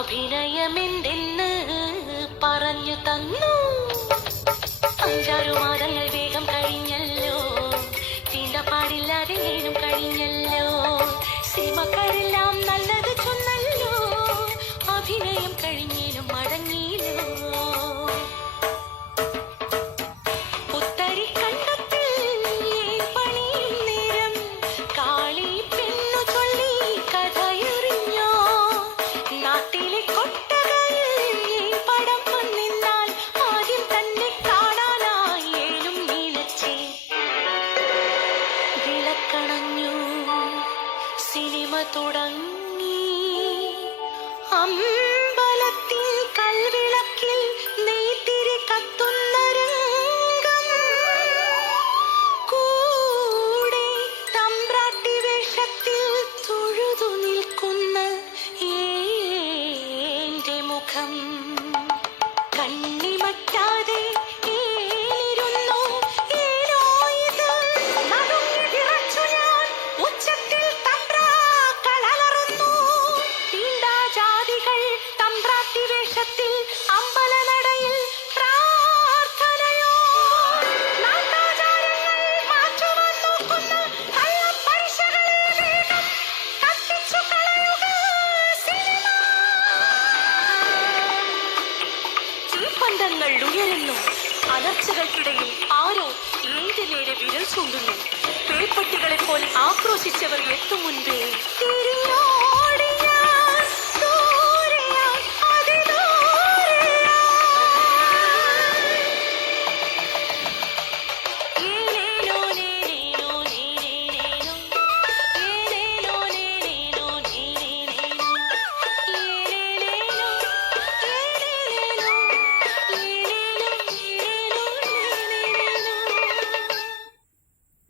അഭിനയമെന്തെന്ന് പറഞ്ഞു തന്നു. അഞ്ചാറു മാതല്ല Allah'ım ആനന്ദങ്ങൾ ഉയരുന്നു. അലർച്ചകൾക്കിടയിൽ ആരോ ഏഴ് നേരെ വിരൽ ചൂണ്ടുന്നു. പേപ്പട്ടികളെ പോലെ ആക്രോശിച്ചവർ എത്തും മുൻപേ.